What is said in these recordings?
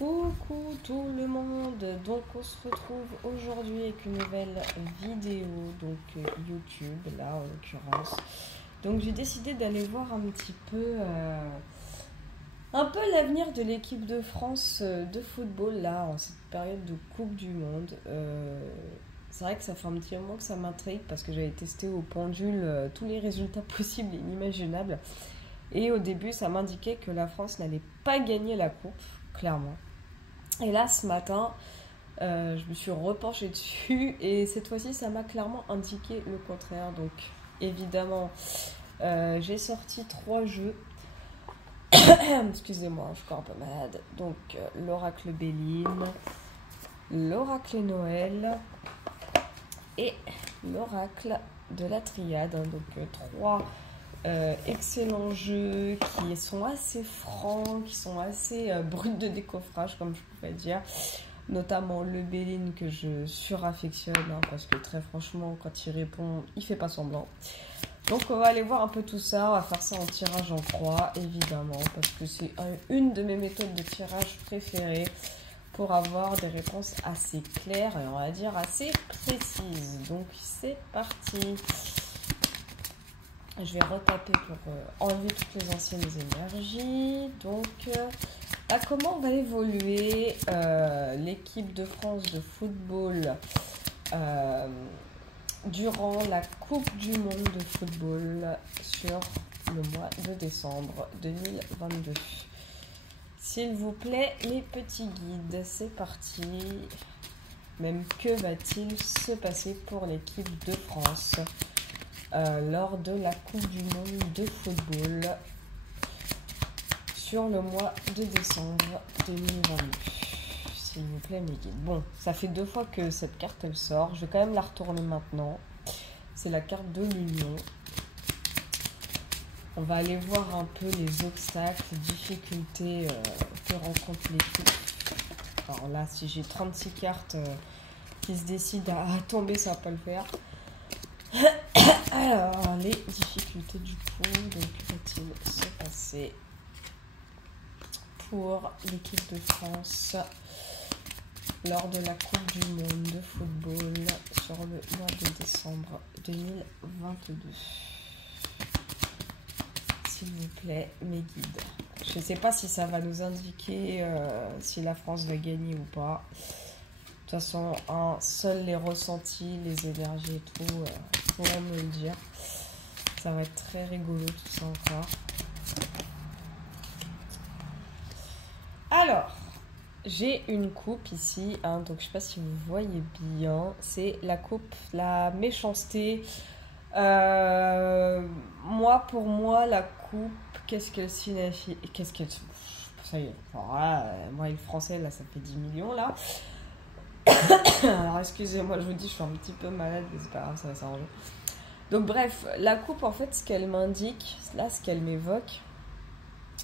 Coucou tout le monde, donc on se retrouve aujourd'hui avec une nouvelle vidéo, donc YouTube là en l'occurrence. Donc j'ai décidé d'aller voir un peu l'avenir de l'équipe de France de football là en cette période de Coupe du Monde. C'est vrai que ça fait un petit moment que ça m'intrigue parce que j'avais testé au pendule tous les résultats possibles et inimaginables. Et au début ça m'indiquait que la France n'allait pas gagner la coupe, clairement. Et là, ce matin, je me suis repenchée dessus et cette fois-ci, ça m'a clairement indiqué le contraire. Donc, évidemment, j'ai sorti 3 jeux. Excusez-moi, je suis encore un peu malade. Donc, l'oracle Béline, l'oracle Noël et l'oracle de la Triade. Donc, 3 excellents jeux qui sont assez francs, qui sont assez bruts de décoffrage, comme je pourrais dire. Notamment le Béline que je suraffectionne, hein, parce que très franchement, quand il répond, il fait pas semblant. Donc on va aller voir un peu tout ça, on va faire ça en tirage en croix, évidemment, parce que c'est une de mes méthodes de tirage préférées pour avoir des réponses assez claires et on va dire assez précises. Donc c'est parti. Je vais retaper pour enlever toutes les anciennes énergies. Donc, comment va évoluer l'équipe de France de football durant la Coupe du Monde de football sur le mois de décembre 2022? S'il vous plaît, les petits guides, c'est parti. Même que va-t-il se passer pour l'équipe de France lors de la Coupe du Monde de football sur le mois de décembre 2022. S'il vous plaît, mes guides. Bon, ça fait 2 fois que cette carte elle sort. Je vais quand même la retourner maintenant. C'est la carte de l'Union. On va aller voir un peu les obstacles, les difficultés que rencontre l'équipe. Alors là, si j'ai 36 cartes qui se décident à tomber, ça va pas le faire. Alors, les difficultés du coup, donc va-t-il se passer pour l'équipe de France lors de la Coupe du Monde de football sur le mois de décembre 2022? S'il vous plaît, mes guides. Je ne sais pas si ça va nous indiquer si la France va gagner ou pas. De toute façon, seuls les ressentis, les énergies et tout pourront me le dire. Ça va être très rigolo tout ça encore. Alors, j'ai une coupe ici, hein, donc je ne sais pas si vous voyez bien. C'est la coupe, la méchanceté. Pour moi, la coupe, qu'est-ce qu'elle signifie? Qu'est-ce qu'elle... Ça y est, enfin, là, moi et le français, là, ça fait 10 millions, là. Alors excusez-moi, je vous dis, je suis un petit peu malade, mais c'est pas grave, ça va s'arranger. Donc bref, la coupe, en fait, ce qu'elle m'indique, là, ce qu'elle m'évoque,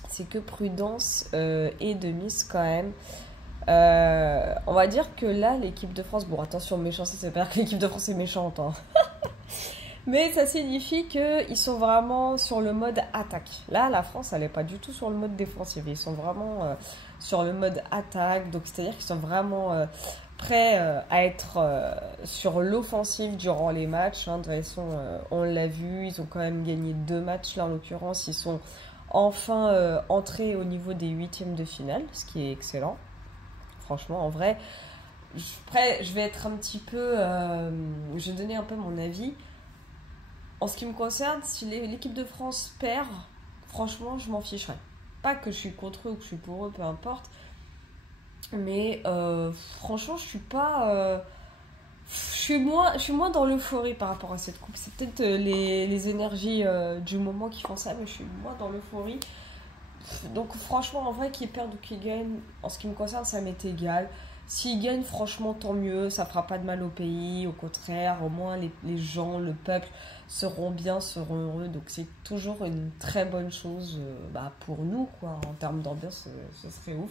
c'est que prudence est de mise quand même. On va dire que là, l'équipe de France, bon attention, méchanceté, ça veut pas dire que l'équipe de France est méchante, hein. Mais ça signifie qu'ils sont vraiment sur le mode attaque. Là, la France, elle n'est pas du tout sur le mode défensif. Ils sont vraiment sur le mode attaque. Donc, c'est-à-dire qu'ils sont vraiment prêts à être sur l'offensive durant les matchs. Hein. De toute façon, on l'a vu, ils ont quand même gagné 2 matchs. Là, en l'occurrence, ils sont enfin entrés au niveau des 8e de finale, ce qui est excellent. Franchement, en vrai, je vais être un petit peu... je vais donner un peu mon avis. En ce qui me concerne, si l'équipe de France perd, franchement, je m'en ficherais. Pas que je suis contre eux ou que je suis pour eux, peu importe. Mais franchement, je suis pas... je suis moins dans l'euphorie par rapport à cette coupe. C'est peut-être les énergies du moment qui font ça, mais je suis moins dans l'euphorie. Donc franchement, en vrai, qu'ils perdent ou qu'ils gagnent, en ce qui me concerne, ça m'est égal. S'ils gagnent, franchement, tant mieux. Ça fera pas de mal au pays. Au contraire, au moins, les gens, le peuple seront bien, seront heureux. Donc c'est toujours une très bonne chose pour nous, quoi. En termes d'ambiance, ce serait ouf.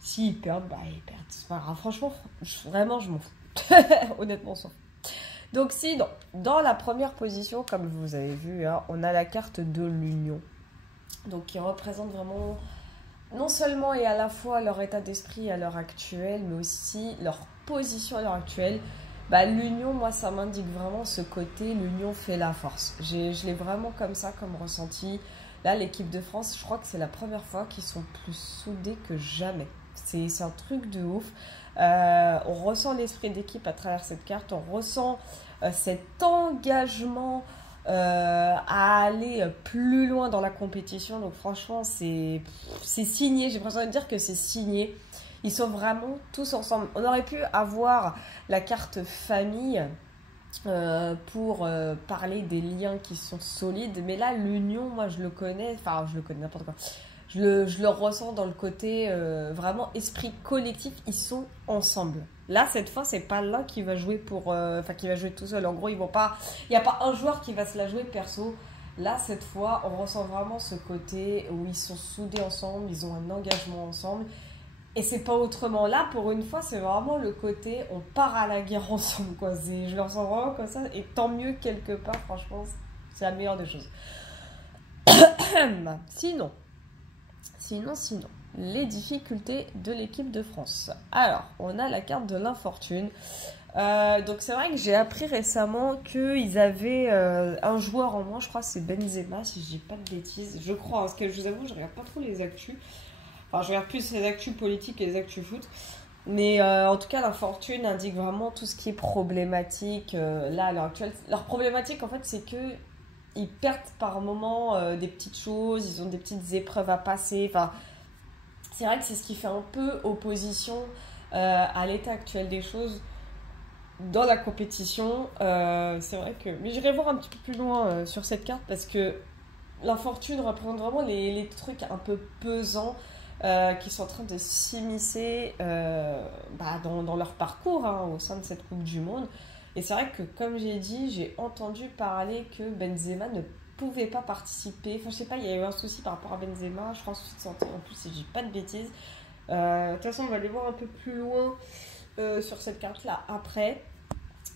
S'ils perdent, ils perdent. C'est pas grave. Franchement, vraiment, je m'en fous. Honnêtement, on s'en fout. Donc si, dans la première position, comme vous avez vu, hein, on a la carte de l'Union. Donc qui représente vraiment non seulement et à la fois leur état d'esprit à l'heure actuelle, mais aussi leur position à l'heure actuelle. Bah, l'union, moi, ça m'indique vraiment ce côté, l'union fait la force. Je l'ai vraiment comme ça, comme ressenti. Là, l'équipe de France, je crois que c'est la première fois qu'ils sont plus soudés que jamais. C'est un truc de ouf. On ressent l'esprit d'équipe à travers cette carte, on ressent cet engagement à aller plus loin dans la compétition. Donc franchement, c'est signé, j'ai l'impression de dire que c'est signé. Ils sont vraiment tous ensemble. On aurait pu avoir la carte famille pour parler des liens qui sont solides. Mais là, l'union, moi, je le connais. Enfin, je le connais n'importe quoi. Je le ressens dans le côté vraiment esprit collectif. Ils sont ensemble. Là, cette fois, c'est pas l'un qui va jouer qui va jouer tout seul. En gros, ils vont pas. Il n'y a pas un joueur qui va se la jouer perso. Là, cette fois, on ressent vraiment ce côté où ils sont soudés ensemble. Ils ont un engagement ensemble. Et c'est pas autrement. Là, pour une fois, c'est vraiment le côté on part à la guerre ensemble, quoi. Je le ressens vraiment comme ça. Et tant mieux, quelque part, franchement, c'est la meilleure des choses. Sinon, les difficultés de l'équipe de France. Alors, on a la carte de l'infortune. Donc, c'est vrai que j'ai appris récemment qu'ils avaient un joueur en moins. Je crois que c'est Benzema, si je dis pas de bêtises. Je crois, parce que je vous avoue, je regarde pas trop les actus. Enfin, je regarde plus les actus politiques et les actus foot. Mais en tout cas, l'infortune indique vraiment tout ce qui est problématique. Là, à l'heure actuelle, leur problématique, en fait, c'est que ils perdent par moment des petites choses. Ils ont des petites épreuves à passer. Enfin, c'est vrai que c'est ce qui fait un peu opposition à l'état actuel des choses dans la compétition. C'est vrai que... Mais j'irai voir un petit peu plus loin sur cette carte parce que l'infortune représente vraiment les trucs un peu pesants qui sont en train de s'immiscer dans leur parcours au sein de cette Coupe du Monde. Et c'est vrai que, comme j'ai dit, j'ai entendu parler que Benzema ne pouvait pas participer. Enfin, je sais pas, il y a eu un souci par rapport à Benzema, je crois, un souci de santé en plus, si je dis pas de bêtises. De toute façon, on va aller voir un peu plus loin sur cette carte-là après.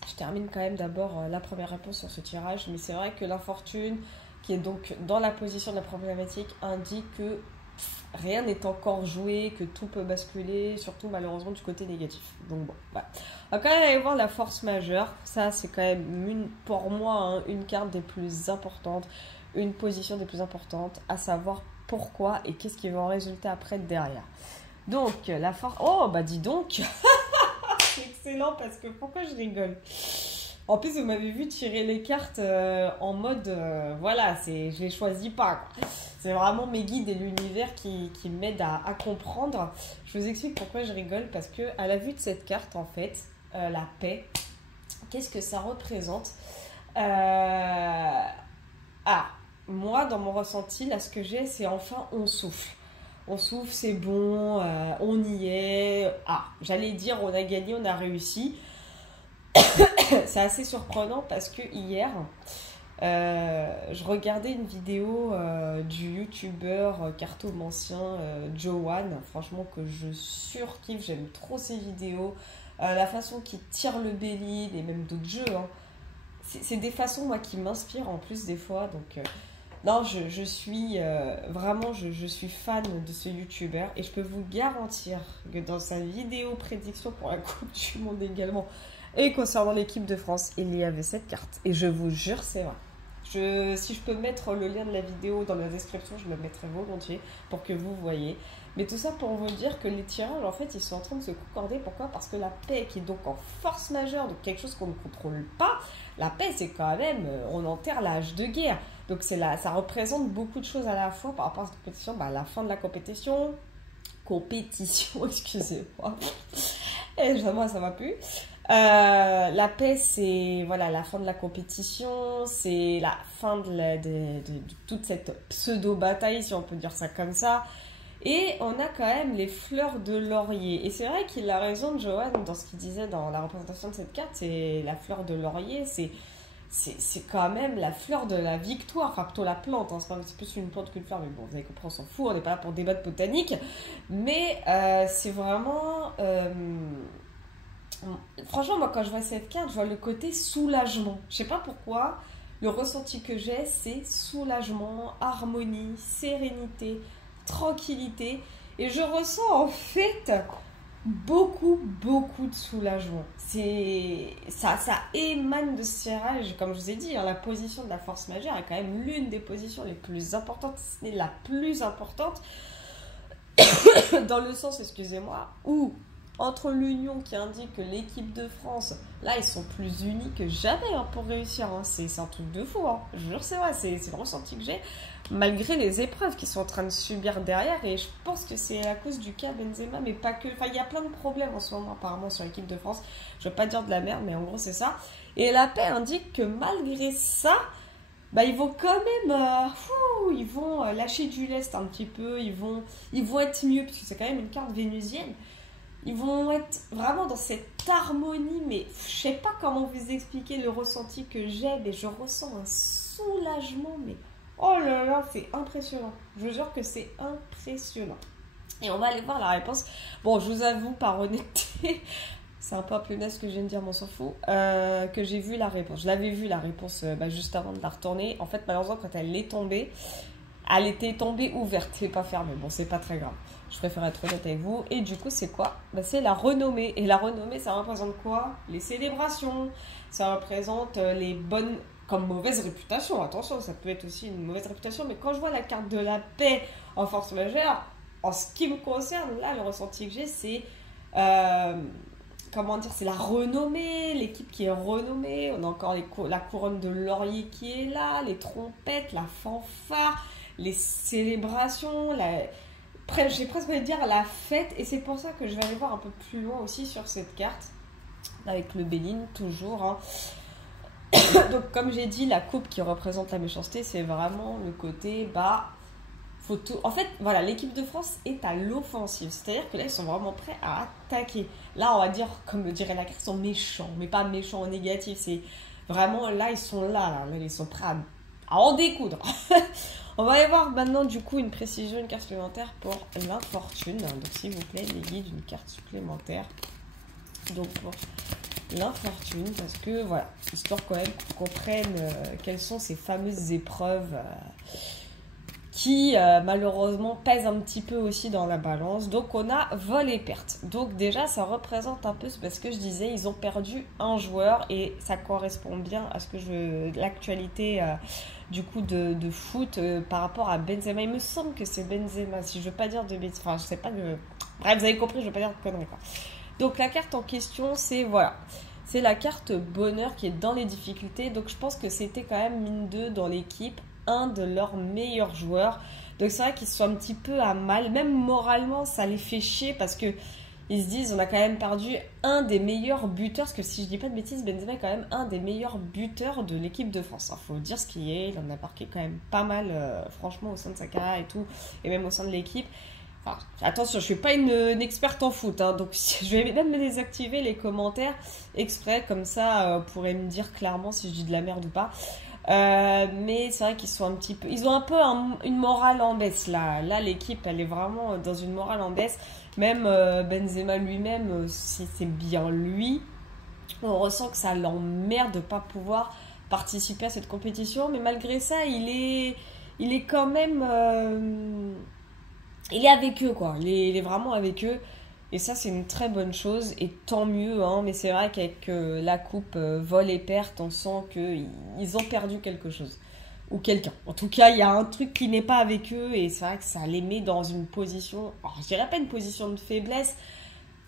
Je termine quand même d'abord la première réponse sur ce tirage, mais c'est vrai que l'infortune, qui est donc dans la position de la problématique, indique que rien n'est encore joué, que tout peut basculer, surtout malheureusement du côté négatif. Donc bon, voilà. On va quand même aller voir la force majeure. Ça, c'est quand même pour moi une carte des plus importantes, une position des plus importantes, à savoir pourquoi et qu'est-ce qui va en résulter après derrière. Donc, la force... Oh, bah dis donc. C'est excellent parce que pourquoi je rigole? En plus, vous m'avez vu tirer les cartes en mode... voilà, je les choisis pas, quoi. C'est vraiment mes guides et l'univers qui m'aident à comprendre. Je vous explique pourquoi je rigole. Parce que à la vue de cette carte, en fait, la paix, qu'est-ce que ça représente? Moi, dans mon ressenti, là, ce que j'ai, c'est enfin, on souffle. On souffle, c'est bon, on y est. J'allais dire, on a gagné, on a réussi. C'est assez surprenant parce que hier... je regardais une vidéo du youtubeur cartomancien Jowan, franchement que je surkiffe, j'aime trop ses vidéos, la façon qu'il tire le Béline et même d'autres jeux, hein. C'est des façons moi qui m'inspirent en plus des fois, donc non, je suis vraiment je suis fan de ce youtubeur et je peux vous garantir que dans sa vidéo prédiction pour la Coupe du Monde également et concernant l'équipe de France, il y avait cette carte. Et je vous jure, c'est vrai. Si je peux mettre le lien de la vidéo dans la description, je le mettrai volontiers pour que vous voyez. Mais tout ça pour vous dire que les tirages, en fait, ils sont en train de se concorder. Pourquoi? Parce que la paix, qui est donc en force majeure, donc quelque chose qu'on ne contrôle pas, la paix, c'est quand même, on enterre l'âge de guerre. Donc ça représente beaucoup de choses à la fois par rapport à cette compétition. La fin de la compétition, excusez-moi. Et moi, ça va plus. La paix, c'est voilà, la fin de la compétition, c'est la fin de toute cette pseudo-bataille, si on peut dire ça comme ça. Et on a quand même les fleurs de laurier. Et c'est vrai qu'il a raison, Johan, dans ce qu'il disait dans la représentation de cette carte, c'est la fleur de laurier, c'est quand même la fleur de la victoire, enfin plutôt la plante, hein, c'est plus une plante qu'une fleur, mais bon, vous avez compris, on s'en fout, on n'est pas là pour débattre botanique. Mais c'est vraiment... Franchement, moi, quand je vois cette carte, je vois le côté soulagement. Je sais pas pourquoi, le ressenti que j'ai, c'est soulagement, harmonie, sérénité, tranquillité. Et je ressens en fait beaucoup, beaucoup de soulagement. Ça émane de ce tirage. Comme je vous ai dit, hein, la position de la force majeure est quand même l'une des positions les plus importantes, si ce n'est la plus importante, dans le sens, excusez-moi, où entre l'union qui indique que l'équipe de France, là, ils sont plus unis que jamais hein, pour réussir. Hein. C'est un truc de fou. Hein. Je vous jure, c'est vrai, c'est le ressenti que j'ai, malgré les épreuves qu'ils sont en train de subir derrière. Et je pense que c'est à cause du cas Benzema, mais pas que. Enfin, il y a plein de problèmes en ce moment, apparemment, sur l'équipe de France. Je ne veux pas dire de la merde, mais en gros, c'est ça. Et la paix indique que malgré ça, bah, ils vont quand même ils vont lâcher du lest un petit peu. Ils vont être mieux, parce que c'est quand même une carte vénusienne. Ils vont être vraiment dans cette harmonie, mais je sais pas comment vous expliquer le ressenti que j'ai, mais je ressens un soulagement, mais oh là là, c'est impressionnant. Je vous jure que c'est impressionnant. Et on va aller voir la réponse. Bon, je vous avoue, par honnêteté, c'est un peu un punaise que je viens de dire, mais on s'en fout, que j'ai vu la réponse. Je l'avais vu la réponse juste avant de la retourner. En fait, malheureusement, quand elle est tombée, elle était tombée ouverte, c'est pas fermée. Bon, c'est pas très grave. Je préfère être honnête avec vous. Et du coup, c'est quoi? Bah, c'est la renommée. Et la renommée, ça représente quoi? Les célébrations. Ça représente les bonnes comme mauvaise réputation. Attention, ça peut être aussi une mauvaise réputation. Mais quand je vois la carte de la paix en force majeure, en ce qui me concerne, là, le ressenti que j'ai, c'est... comment dire? C'est la renommée. L'équipe qui est renommée. On a encore la couronne de laurier qui est là. Les trompettes, la fanfare, les célébrations, j'ai presque envie de dire la fête, et c'est pour ça que je vais aller voir un peu plus loin aussi sur cette carte, avec le Béline, toujours. Hein. Donc, comme j'ai dit, la coupe qui représente la méchanceté, c'est vraiment le côté, faut tout... En fait, voilà, l'équipe de France est à l'offensive, c'est-à-dire que là, ils sont vraiment prêts à attaquer. Là, on va dire, comme dirait la carte, ils sont méchants, mais pas méchants en négatif, c'est vraiment, là, ils sont là, ils sont prêts à en découdre. On va aller voir maintenant du coup une précision, une carte supplémentaire pour l'infortune. Donc s'il vous plaît les guides, une carte supplémentaire. Donc pour l'infortune, parce que voilà, histoire quand même qu'on comprenne quelles sont ces fameuses épreuves qui malheureusement pèsent un petit peu aussi dans la balance. Donc on a vol et perte. Donc déjà ça représente un peu ce que je disais, ils ont perdu un joueur et ça correspond bien à ce que l'actualité du coup de foot par rapport à Benzema. Il me semble que c'est Benzema, si je veux pas dire de bêtises, enfin je sais pas de... Bref, vous avez compris, je veux pas dire de conneries quoi. Donc la carte en question, c'est voilà, c'est la carte bonheur qui est dans les difficultés. Donc je pense que c'était quand même mine de dans l'équipe un de leurs meilleurs joueurs. Donc c'est vrai qu'ils sont un petit peu à mal, même moralement ça les fait chier parce que ils se disent on a quand même perdu un des meilleurs buteurs, parce que si je dis pas de bêtises, Benzema est quand même un des meilleurs buteurs de l'équipe de France. Il faut dire ce qu'il est, il en a marqué quand même pas mal franchement au sein de sa carrière et tout, et même au sein de l'équipe. Enfin, attention, je suis pas une experte en foot, hein, donc je vais même me désactiver les commentaires exprès, comme ça vous pourrez me dire clairement si je dis de la merde ou pas. Mais c'est vrai qu'ils sont un petit peu, ils ont un peu une morale en baisse là. Là, l'équipe, elle est vraiment dans une morale en baisse. Même Benzema lui-même, si c'est bien lui, on ressent que ça l'emmerde de pas pouvoir participer à cette compétition. Mais malgré ça, il est quand même, il est avec eux quoi. Il est vraiment avec eux. Et ça, c'est une très bonne chose, et tant mieux, hein, mais c'est vrai qu'avec la coupe vol et perte, on sent qu'ils ont perdu quelque chose, ou quelqu'un. En tout cas, il y a un truc qui n'est pas avec eux, et c'est vrai que ça les met dans une position, alors, je dirais pas une position de faiblesse,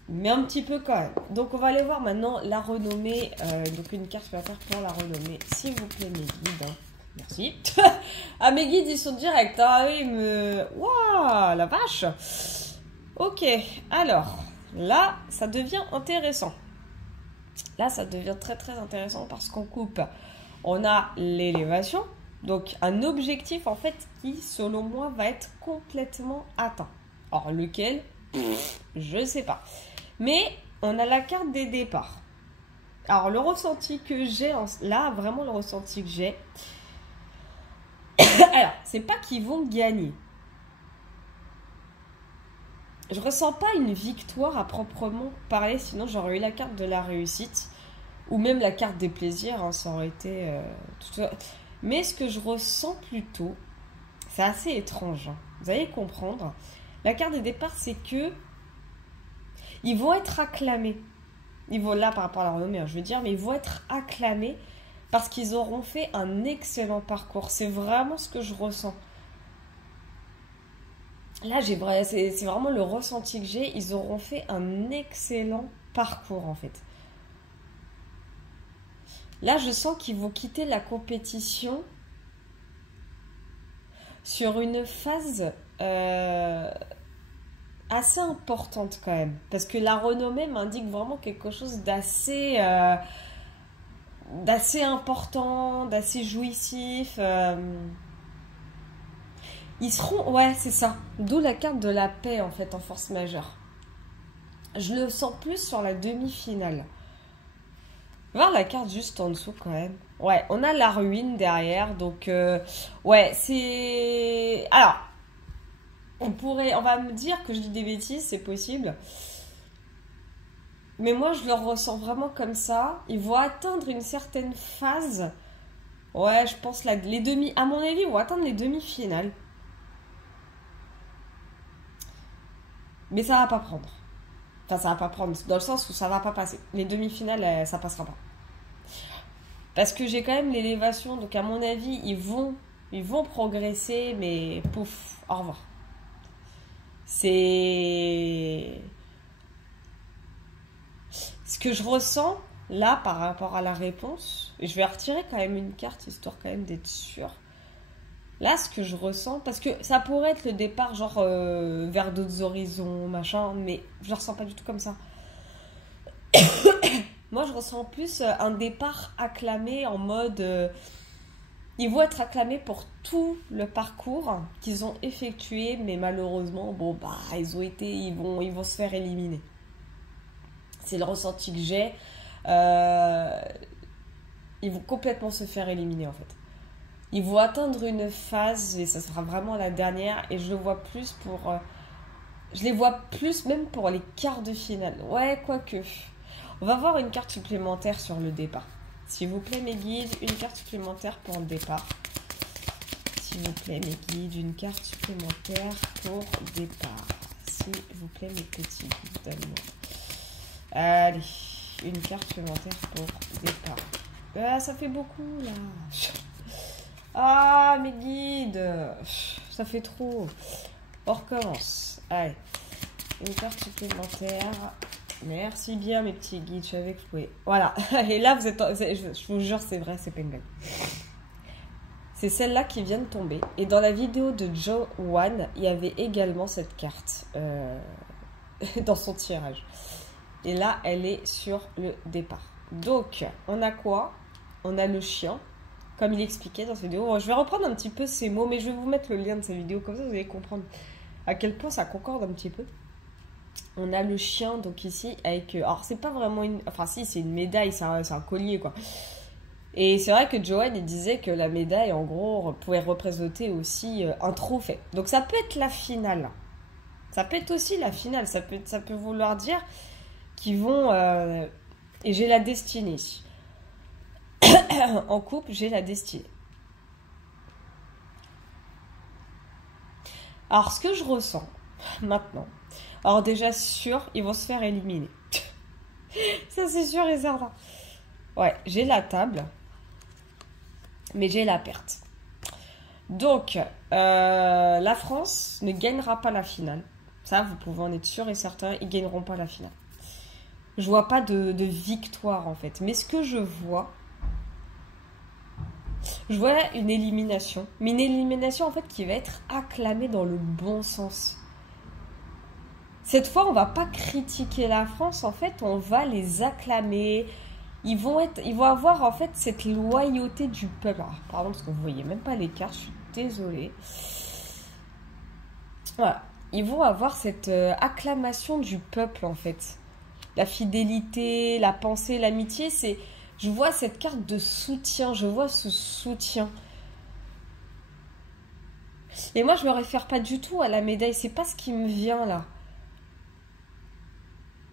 mais un petit peu quand même. Donc on va aller voir maintenant la renommée, donc une carte supplémentaire pour la renommée, s'il vous plaît mes guides. Hein. Merci. Ah, mes guides, ils sont directs, hein, oui, waouh, la vache. Ok, alors, là, ça devient intéressant. Là, ça devient très très intéressant parce qu'on coupe. On a l'élévation, donc un objectif en fait qui, selon moi, va être complètement atteint. Or, lequel? Je ne sais pas. Mais on a la carte des départs. Alors, le ressenti que j'ai, là, vraiment le ressenti que j'ai. Alors, c'est pas qu'ils vont gagner. Je ressens pas une victoire à proprement parler, sinon j'aurais eu la carte de la réussite, ou même la carte des plaisirs, hein, ça aurait été... Mais ce que je ressens plutôt, c'est assez étrange, hein, vous allez comprendre, La carte des départs, c'est que ils vont être acclamés. Ils vont là par rapport à la renommée, je veux dire, mais ils vont être acclamés parce qu'ils auront fait un excellent parcours. C'est vraiment ce que je ressens. Là, c'est vraiment le ressenti que j'ai. Ils auront fait un excellent parcours, en fait. Là, je sens qu'ils vont quitter la compétition sur une phase assez importante quand même. Parce que la renommée m'indique vraiment quelque chose d'assez important, d'assez jouissif. Ils seront... Ouais, c'est ça. D'où la carte de la paix, en fait, en force majeure. Je le sens plus sur la demi-finale. Voir la carte juste en dessous quand même. Ouais, on a la ruine derrière, donc ouais, c'est... Alors, on va me dire que je dis des bêtises, c'est possible. Mais moi, je le ressens vraiment comme ça. Ils vont atteindre une certaine phase. Ouais, je pense les demi... À mon avis, ils vont atteindre les demi-finales. Mais ça va pas prendre. Enfin, ça va pas prendre, dans le sens où ça va pas passer. Les demi-finales, ça passera pas. Parce que j'ai quand même l'élévation, donc à mon avis, ils vont progresser, mais pouf, au revoir. C'est... Ce que je ressens, là, par rapport à la réponse, et je vais retirer quand même une carte, histoire quand même d'être sûre. Là, ce que je ressens, parce que ça pourrait être le départ, genre, vers d'autres horizons, machin, mais je le ressens pas du tout comme ça. Moi, je ressens plus un départ acclamé en mode... ils vont être acclamés pour tout le parcours qu'ils ont effectué, mais malheureusement, bon, bah, ils vont se faire éliminer. C'est le ressenti que j'ai. Ils vont complètement se faire éliminer, en fait. Ils vont atteindre une phase, et ça sera vraiment la dernière, et je le vois plus pour... je les vois plus même pour les quarts de finale. Ouais, quoique... On va voir une carte supplémentaire sur le départ. S'il vous plaît, mes guides, une carte supplémentaire pour le départ. S'il vous plaît, mes guides, une carte supplémentaire pour le départ. S'il vous plaît, mes petits guides, donne-moi. Allez, une carte supplémentaire pour le départ. Ah, ça fait beaucoup, là. Ah, mes guides. Ça fait trop. On recommence. Allez, une carte supplémentaire. Merci bien mes petits guides, je savais que vous pouvez. Voilà, et là je vous jure c'est vrai, c'est pas une blague. C'est celle-là qui vient de tomber. Et dans la vidéo de Joanne, il y avait également cette carte dans son tirage. Et là, elle est sur le départ. Donc, on a quoi? On a le chien, comme il expliquait dans cette vidéo. Je vais reprendre un petit peu ces mots, mais je vais vous mettre le lien de cette vidéo, comme ça vous allez comprendre à quel point ça concorde un petit peu. On a le chien, donc ici, avec... Alors, c'est pas vraiment une... Enfin, si, c'est une médaille, c'est un collier, quoi. Et c'est vrai que Joanne, il disait que la médaille, en gros, pouvait représenter aussi un trophée. Donc, ça peut être la finale. Ça peut être aussi la finale. Ça peut vouloir dire qu'ils vont... Et j'ai la destinée ici. En couple, j'ai la destinée. Alors, ce que je ressens, maintenant... Alors déjà, sûr, ils vont se faire éliminer. Ça, c'est sûr et certain. Ouais, j'ai la table. Mais j'ai la perte. Donc, la France ne gagnera pas la finale. Ça, vous pouvez en être sûr et certain. Ils ne gagneront pas la finale. Je vois pas de victoire, en fait. Mais ce que je vois une élimination. Mais une élimination, en fait, qui va être acclamée dans le bon sens. Cette fois, on va pas critiquer la France, en fait, on va les acclamer. Ils vont avoir, en fait, cette loyauté du peuple. Alors, pardon, parce que vous voyez même pas les cartes, je suis désolée. Voilà. Ils vont avoir cette acclamation du peuple, en fait. La fidélité, la pensée, l'amitié, c'est... Je vois cette carte de soutien, je vois ce soutien. Et moi, je me réfère pas du tout à la médaille, c'est pas ce qui me vient, là.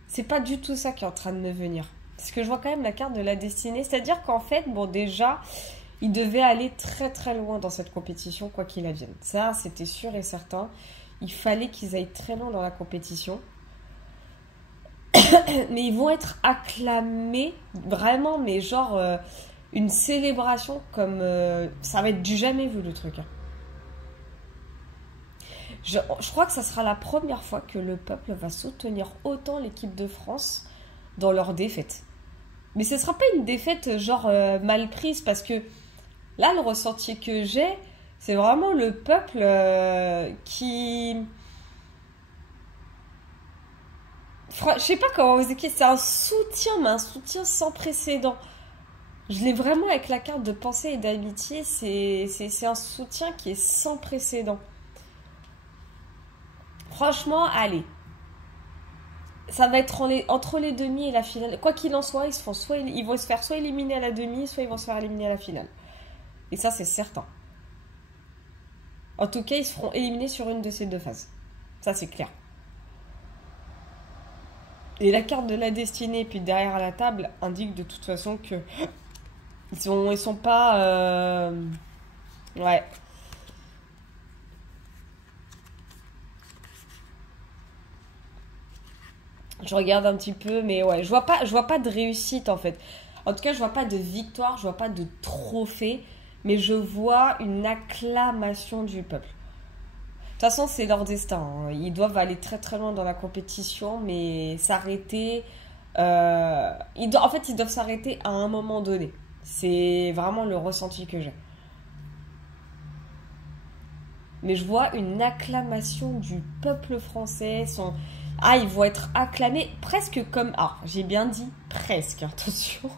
C'est pas du tout ça qui est en train de me venir. Parce que je vois quand même la carte de la destinée. C'est-à-dire qu'en fait, bon, déjà, il devait aller très très loin dans cette compétition, quoi qu'il advienne. Ça, c'était sûr et certain. il fallait qu'ils aillent très loin dans la compétition. Mais ils vont être acclamés, vraiment, mais genre une célébration comme... ça va être du jamais vu le truc. Hein. Je crois que ça sera la première fois que le peuple va soutenir autant l'équipe de France dans leur défaite. Mais ce ne sera pas une défaite genre mal prise parce que là, le ressenti que j'ai, c'est vraiment le peuple qui... Je sais pas comment vous expliquer, c'est un soutien, mais un soutien sans précédent. Je l'ai vraiment avec la carte de pensée et d'amitié, c'est un soutien qui est sans précédent. Franchement, allez. Ça va être entre les demi et la finale. Quoi qu'il en soit, ils vont se faire soit éliminer à la demi, soit ils vont se faire éliminer à la finale. Et ça, c'est certain. En tout cas, ils seront éliminés sur une de ces deux phases. Ça, c'est clair. Et la carte de la destinée, puis derrière la table, indique de toute façon que ils sont pas... Ouais. Je regarde un petit peu, mais ouais, je vois pas de réussite en fait. En tout cas, je vois pas de victoire, je vois pas de trophée, mais je vois une acclamation du peuple. De toute façon, c'est leur destin. Hein. Ils doivent aller très très loin dans la compétition, mais s'arrêter. En fait, ils doivent s'arrêter à un moment donné. C'est vraiment le ressenti que j'ai. Mais je vois une acclamation du peuple français. Ah, ils vont être acclamés presque comme... Ah, j'ai bien dit presque, attention.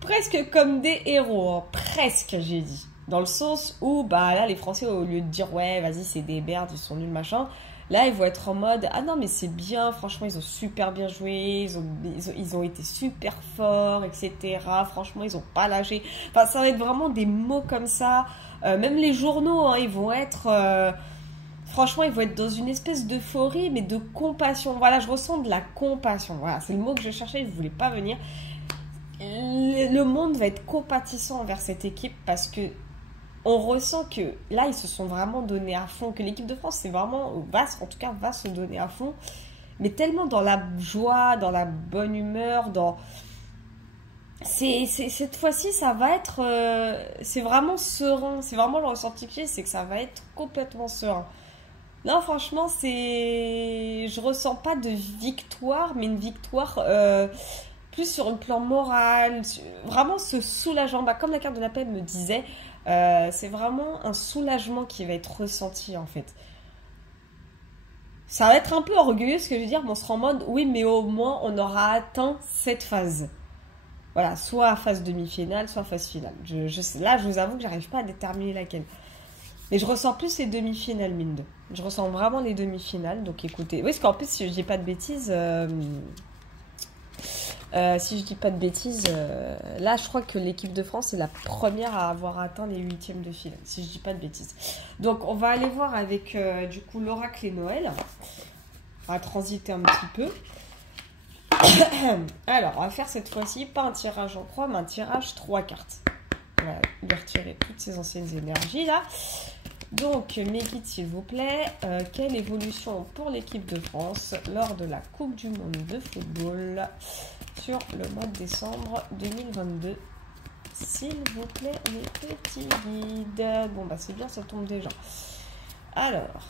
Presque comme des héros. Hein. Presque, j'ai dit. Dans le sens où, bah là, les Français, au lieu de dire, ouais, vas-y, c'est des merdes, ils sont nuls, machin. Là, ils vont être en mode, ah non, mais c'est bien, franchement, ils ont super bien joué, ils ont été super forts, etc. Franchement, ils ont pas lâché. Enfin, ça va être vraiment des mots comme ça. Même les journaux, hein, ils vont être... franchement, ils vont être dans une espèce d'euphorie, mais de compassion. Voilà, je ressens de la compassion. Voilà, c'est le mot que je cherchais, je ne voulais pas venir. Le monde va être compatissant envers cette équipe parce que on ressent que là, ils se sont vraiment donnés à fond, que l'équipe de France, en tout cas, va se donner à fond, mais tellement dans la joie, dans la bonne humeur, cette fois-ci, ça va être... c'est vraiment serein, c'est vraiment le ressenti que j'ai, c'est que ça va être complètement serein. Non, franchement, je ressens pas de victoire, mais une victoire plus sur le plan moral, vraiment ce soulagement, comme la carte de la paix me disait, c'est vraiment un soulagement qui va être ressenti en fait. Ça va être un peu orgueilleux ce que je veux dire, mais on sera en mode oui, mais au moins on aura atteint cette phase. Voilà, soit phase demi-finale, soit phase finale. Là, je vous avoue que j'arrive pas à déterminer laquelle. Mais je ressens plus les demi-finales, mine de. Je ressens vraiment les demi-finales, donc écoutez. Oui, parce qu'en plus, si je dis pas de bêtises, là, je crois que l'équipe de France est la première à avoir atteint les huitièmes de finale, si je dis pas de bêtises. Donc, on va aller voir avec, du coup, l'oracle et Noël. On va transiter un petit peu. Alors, on va faire cette fois-ci, pas un tirage en croix, mais un tirage 3 cartes. Voilà, il va retirer toutes ces anciennes énergies, là. Donc, mes guides, s'il vous plaît, quelle évolution pour l'équipe de France lors de la Coupe du Monde de football sur le mois de décembre 2022? S'il vous plaît, les petits guides. Bon, bah c'est bien, ça tombe déjà. Alors,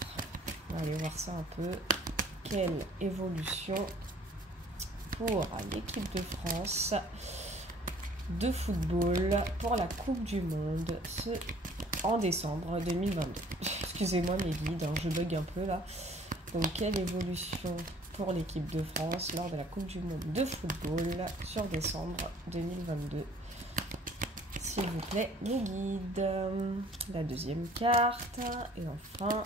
on va aller voir ça un peu. Quelle évolution pour l'équipe de France de football pour la Coupe du Monde en décembre 2022. Excusez-moi mes guides, hein, je bug un peu là. Donc quelle évolution pour l'équipe de France lors de la Coupe du Monde de football sur décembre 2022. S'il vous plaît les guides. La deuxième carte. Et enfin,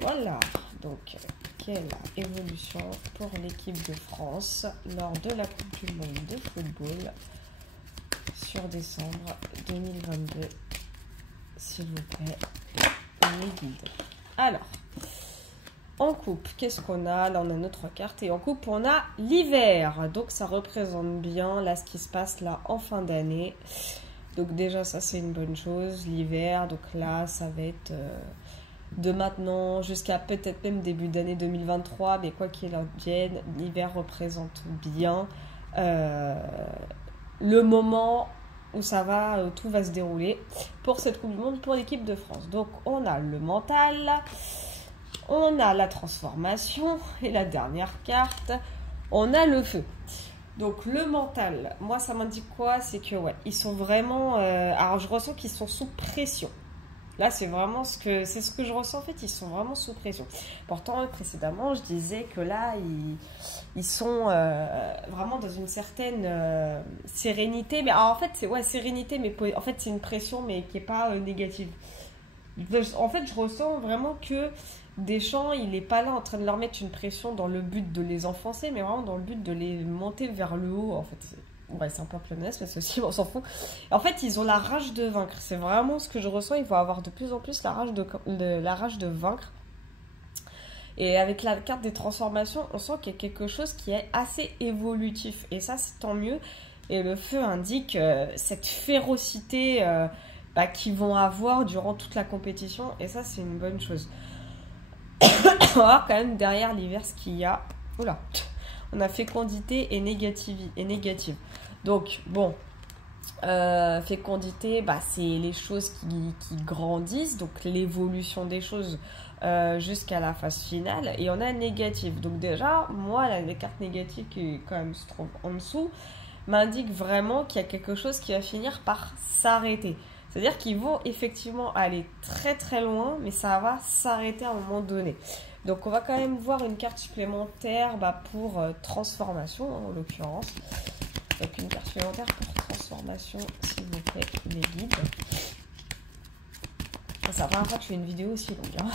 voilà. Donc quelle évolution pour l'équipe de France lors de la Coupe du Monde de football sur décembre 2022, s'il vous plaît, les guides. Alors, en coupe, qu'est-ce qu'on a? Là, on a notre carte. Et en coupe, on a l'hiver. Donc, ça représente bien là ce qui se passe là en fin d'année. Donc, déjà, ça, c'est une bonne chose. L'hiver, donc là, ça va être de maintenant jusqu'à peut-être même début d'année 2023, mais quoi qu'il en vienne, l'hiver représente bien le moment où tout va se dérouler pour cette Coupe du Monde, pour l'équipe de France. Donc on a le mental, on a la transformation et la dernière carte, on a le feu. Donc le mental, moi ça m'indique quoi? C'est que ouais, ils sont vraiment... alors je ressens qu'ils sont sous pression. Là, c'est vraiment ce que je ressens. En fait, ils sont vraiment sous pression. Pourtant, précédemment, je disais que là, ils sont vraiment dans une certaine sérénité. Mais alors, en fait, c'est sérénité, mais en fait, c'est une pression, mais qui n'est pas négative. En fait, je ressens vraiment que Deschamps, il n'est pas là en train de leur mettre une pression dans le but de les enfoncer, mais vraiment dans le but de les monter vers le haut. En fait, c'est un peu pléonasme, mais c'est aussi, on s'en fout. En fait, ils ont la rage de vaincre. C'est vraiment ce que je ressens. Ils vont avoir de plus en plus la rage de vaincre. Et avec la carte des transformations, on sent qu'il y a quelque chose qui est assez évolutif. Et ça, c'est tant mieux. Et le feu indique cette férocité qu'ils vont avoir durant toute la compétition. Et ça, c'est une bonne chose. On va voir quand même derrière l'hiver ce qu'il y a. Oula, on a fécondité et négative. Donc, bon, fécondité, c'est les choses qui grandissent, donc l'évolution des choses jusqu'à la phase finale. Et on a négative. Donc déjà, moi, les cartes négatives qui quand même se trouvent en dessous m'indiquent vraiment qu'il y a quelque chose qui va finir par s'arrêter. C'est-à-dire qu'ils vont effectivement aller très très loin, mais ça va s'arrêter à un moment donné. Donc on va quand même voir une carte supplémentaire pour transformation, en l'occurrence. Donc une carte supplémentaire pour transformation, s'il vous plaît, les guides. C'est la première fois que je fais une vidéo aussi longue. Hein.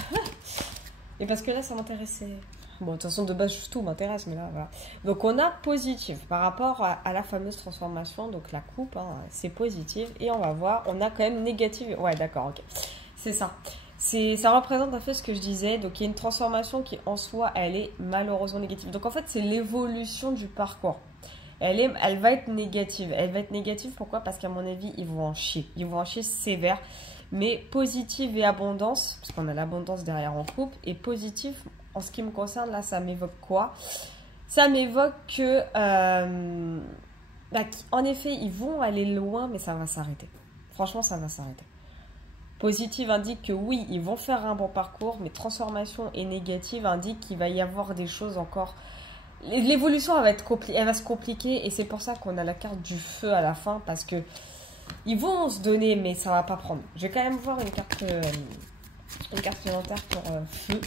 Et parce que là, ça m'intéressait. Bon, de toute façon, de base, tout m'intéresse, mais là, voilà. Donc, on a positif par rapport à la fameuse transformation. Donc, la coupe, c'est positif. Et on va voir, on a quand même négatif. Ouais, d'accord, ok. C'est ça. Ça représente un peu ce que je disais. Donc, il y a une transformation qui, en soi, elle est malheureusement négative. Donc, en fait, c'est l'évolution du parcours. Elle va être négative. Elle va être négative, pourquoi? Parce qu'à mon avis, ils vont en chier. Ils vont en chier sévère. Mais positive et abondance, parce qu'on a l'abondance derrière en coupe, et positif, en ce qui me concerne, là, ça m'évoque quoi? Ça m'évoque que, en effet, ils vont aller loin, mais ça va s'arrêter. Franchement, ça va s'arrêter. Positive indique que oui, ils vont faire un bon parcours, mais transformation et négative indique qu'il va y avoir des choses encore... L'évolution, elle va se compliquer, et c'est pour ça qu'on a la carte du feu à la fin, parce que ils vont se donner, mais ça va pas prendre. Je vais quand même voir une carte supplémentaire pour feu.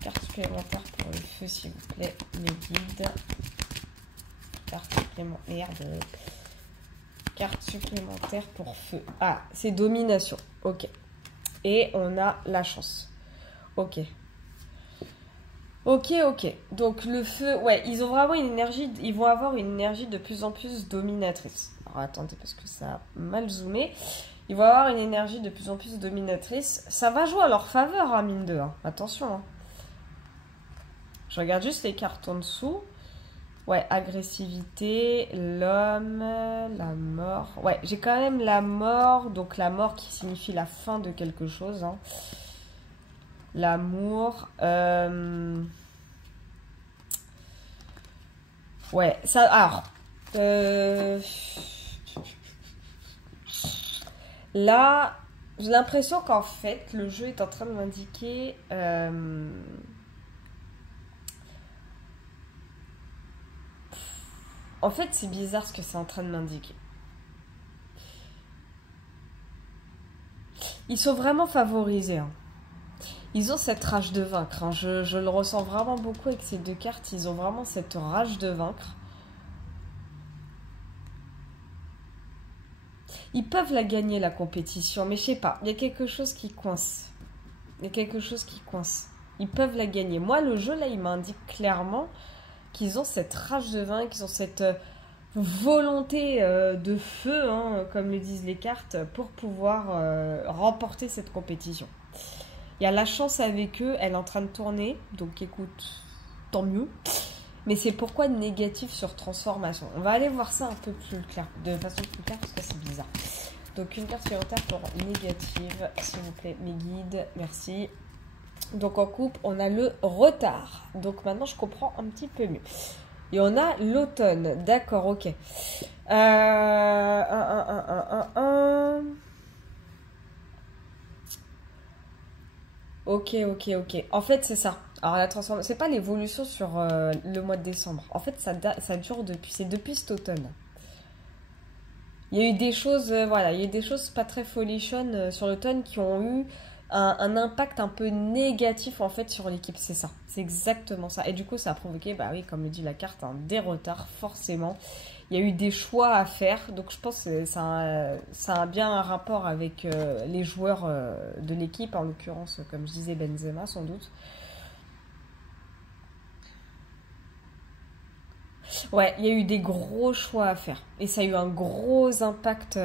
Carte supplémentaire pour le feu, s'il vous plaît, mes guides. Carte supplémentaire. Carte supplémentaire pour feu. Ah, c'est domination. Ok. Et on a la chance. Ok. Ok. Donc le feu, ouais, ils vont avoir une énergie de plus en plus dominatrice. Alors attendez, parce que ça a mal zoomé. Ils vont avoir une énergie de plus en plus dominatrice. Ça va jouer à leur faveur, mine de 1. Attention. Je regarde juste les cartes en dessous. Ouais, agressivité, l'homme, la mort. Ouais, j'ai quand même la mort. Donc la mort qui signifie la fin de quelque chose. L'amour. Ouais, ça... Alors... Là, j'ai l'impression qu'en fait, le jeu est en train de m'indiquer... En fait, c'est bizarre ce que c'est en train de m'indiquer. Ils sont vraiment favorisés. Ils ont cette rage de vaincre. Je le ressens vraiment beaucoup avec ces deux cartes. Ils ont vraiment cette rage de vaincre. Ils peuvent la gagner, la compétition, mais je sais pas. Il y a quelque chose qui coince. Ils peuvent la gagner. Moi, le jeu, là, il m'indique clairement qu'ils ont cette rage de vaincre, qu'ils ont cette volonté de feu, comme le disent les cartes, pour pouvoir remporter cette compétition. Il y a la chance avec eux, elle est en train de tourner, donc écoute, tant mieux. Mais c'est pourquoi négatif sur transformation. On va aller voir ça un peu plus clair, de façon plus claire, parce que c'est bizarre. Donc une carte supplémentaire pour négative, s'il vous plaît, mes guides, merci. Donc en coupe, on a le retard. Donc maintenant, je comprends un petit peu mieux. Et on a l'automne, d'accord, ok. Ok, ok, ok. En fait, c'est ça. Alors la transformation, c'est pas l'évolution sur le mois de décembre. En fait, ça dure depuis, c'est depuis cet automne. Il y a eu des choses, voilà, il y a eu des choses pas très folichonnes sur l'automne qui ont eu un impact un peu négatif en fait sur l'équipe. C'est ça, c'est exactement ça. Et du coup, ça a provoqué, bah oui, comme le dit la carte, des retards forcément. Il y a eu des choix à faire, donc je pense que ça a bien un rapport avec les joueurs de l'équipe, en l'occurrence, comme je disais, Benzema sans doute. Ouais, il y a eu des gros choix à faire. Et ça a eu un gros impact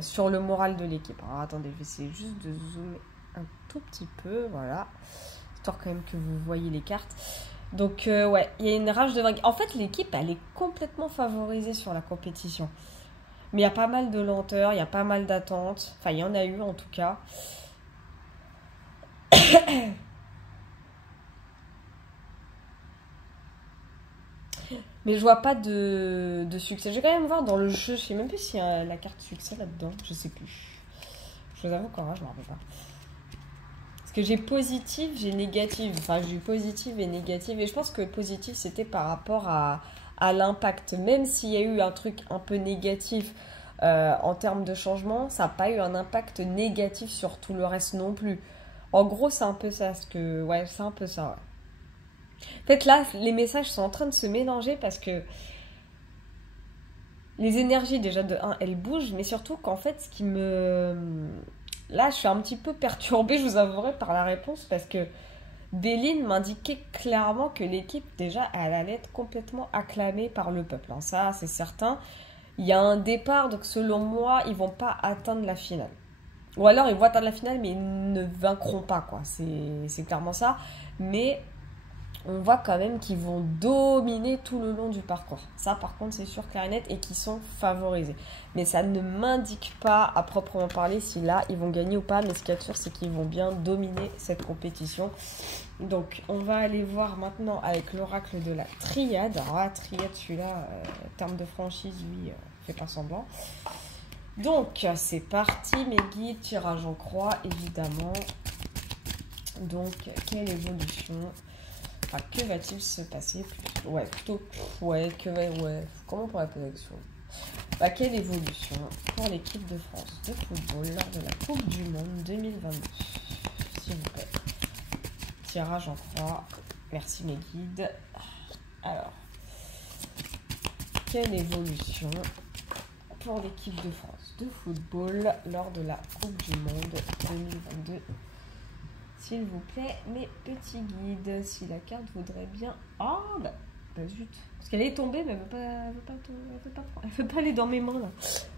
sur le moral de l'équipe. Alors attendez, je vais essayer juste de zoomer un tout petit peu, voilà. Histoire quand même que vous voyez les cartes. Donc ouais, il y a une rage de vainqueur. En fait, l'équipe, elle est complètement favorisée sur la compétition. Mais il y a pas mal de lenteur, il y a pas mal d'attentes. Enfin, il y en a eu en tout cas. Mais je vois pas de succès. Je vais quand même voir dans le jeu. Je sais même plus s'il y a la carte succès là-dedans. Je sais plus. Je vous avoue qu'en vrai, je me rappelle pas. Parce que j'ai positif, j'ai négatif. Enfin, j'ai eu positif et négatif. Et je pense que positif, c'était par rapport à l'impact. Même s'il y a eu un truc un peu négatif en termes de changement, ça n'a pas eu un impact négatif sur tout le reste non plus. En gros, c'est un peu ça. Ouais, c'est un peu ça. Ouais. En fait, là, les messages sont en train de se mélanger parce que les énergies, déjà, de un, elles bougent, mais surtout qu'en fait, ce qui me... Là, je suis un petit peu perturbée, je vous avouerai, par la réponse parce que Béline m'indiquait clairement que l'équipe, déjà, elle allait être complètement acclamée par le peuple. Hein. Ça, c'est certain. Il y a un départ, donc selon moi, ils vont pas atteindre la finale. Ou alors, ils vont atteindre la finale, mais ils ne vaincront pas, quoi. C'est clairement ça. Mais on voit quand même qu'ils vont dominer tout le long du parcours. Ça, par contre, c'est sûr, clair et net, et qu'ils sont favorisés. Mais ça ne m'indique pas, à proprement parler, si là, ils vont gagner ou pas. Mais ce qu'il y a de sûr, c'est qu'ils vont bien dominer cette compétition. Donc, on va aller voir maintenant avec l'oracle de la triade. Alors, la triade, celui-là, en termes de franchise, lui, fait pas semblant. Donc, c'est parti, mes guides, tirage en croix, évidemment. Donc, quelle évolution ? Enfin, que va-t-il se passer Ouais, plutôt... Ouais, comment on pourrait poser la question quelle évolution pour l'équipe de France de football lors de la Coupe du Monde 2022 s'il vous plaît. Tirage en croix. Merci mes guides. Alors, quelle évolution pour l'équipe de France de football lors de la Coupe du Monde 2022 s'il vous plaît, mes petits guides, si la carte voudrait bien... Ah, bah zut. Parce qu'elle est tombée, mais elle veut pas aller dans mes mains, là.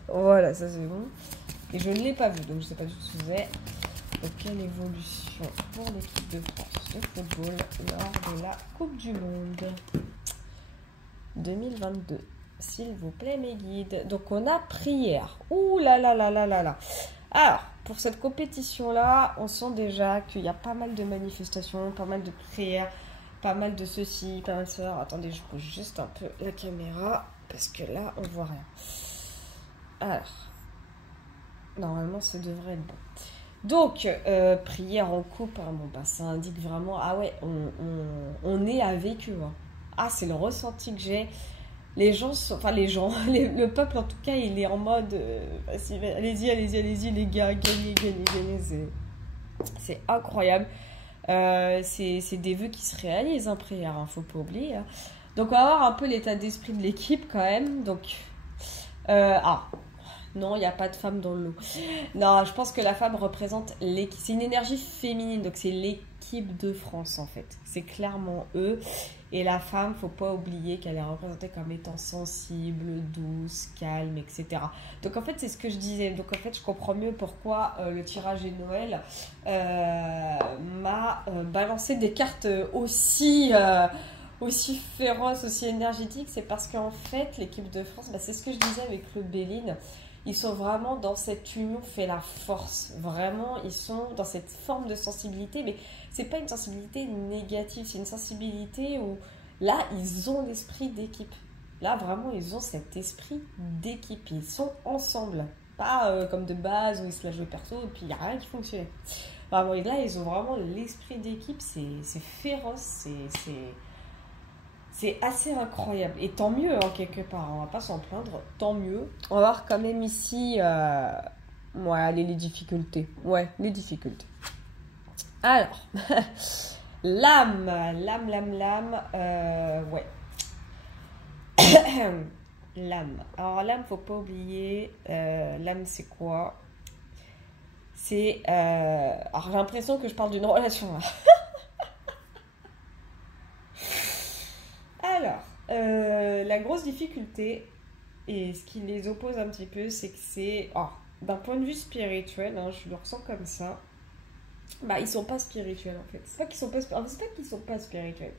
Voilà, ça c'est bon. Et je ne l'ai pas vu, donc je ne sais pas du tout ce que c'est. Donc, quelle évolution pour l'équipe de France de football lors de la Coupe du Monde 2022 s'il vous plaît, mes guides. Donc, on a prière. Ouh là là là là là là. Alors, pour cette compétition-là, on sent déjà qu'il y a pas mal de manifestations, pas mal de prières, pas mal de ceci, pas mal de ça. Attendez, je bouge juste un peu la caméra, parce que là, on voit rien. Alors, normalement, ça devrait être bon. Donc, prière en coupe, hein, bon, bah, ça indique vraiment, ah ouais, on est avec eux. Hein. Ah, c'est le ressenti que j'ai. Le peuple en tout cas, il est en mode allez-y les gars, gagnez, c'est incroyable. C'est des vœux qui se réalisent, hein, prière, hein, faut pas oublier. Hein. Donc on va voir un peu l'état d'esprit de l'équipe quand même. Donc, non, il n'y a pas de femme dans le lot. Non, je pense que la femme représente l'équipe. C'est une énergie féminine, donc c'est l'équipe de France en fait. C'est clairement eux. Et la femme, faut pas oublier qu'elle est représentée comme étant sensible, douce, calme, etc. Donc en fait, c'est ce que je disais. Donc en fait, je comprends mieux pourquoi le tirage et Noël m'a balancé des cartes aussi féroces, aussi énergétiques. C'est parce qu'en fait, l'équipe de France, c'est ce que je disais avec le Béline. ils sont vraiment dans cette union fait la force. Vraiment, ils sont dans cette forme de sensibilité, mais c'est pas une sensibilité négative, c'est une sensibilité où là, ils ont l'esprit d'équipe. Là, vraiment, ils ont cet esprit d'équipe. Ils sont ensemble. Pas comme de base où ils se la jouaient perso et puis il n'y a rien qui fonctionnait. Enfin, bon, et là, ils ont vraiment l'esprit d'équipe. C'est féroce. C'est assez incroyable. Et tant mieux, hein, quelque part. On va pas s'en plaindre. Tant mieux. On va voir quand même ici... Ouais, allez, les difficultés. Ouais, les difficultés. Alors... L'âme. Ouais. L'âme. Alors l'âme, faut pas oublier. L'âme, c'est quoi? C'est... Alors j'ai l'impression que je parle d'une relation là. Alors, la grosse difficulté, et ce qui les oppose un petit peu, c'est que c'est... Oh, d'un point de vue spirituel, hein, je le ressens comme ça. Bah, ils sont pas spirituels en fait. C'est pas qu'ils sont pas, c'est pas qu'ils sont pas spirituels.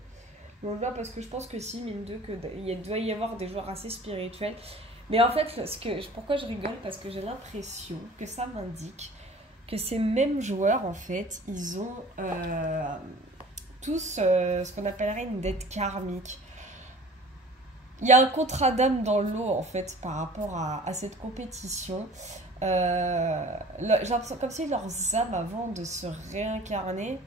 On le voit parce que je pense que si, mine de, il doit y avoir des joueurs assez spirituels. Mais en fait, pourquoi je rigole? Parce que j'ai l'impression que ça m'indique que ces mêmes joueurs, en fait, ils ont tous ce qu'on appellerait une dette karmique. Il y a un contrat d'âme dans l'eau, en fait, par rapport à cette compétition. J'ai l'impression comme si leurs âmes, avant de se réincarner,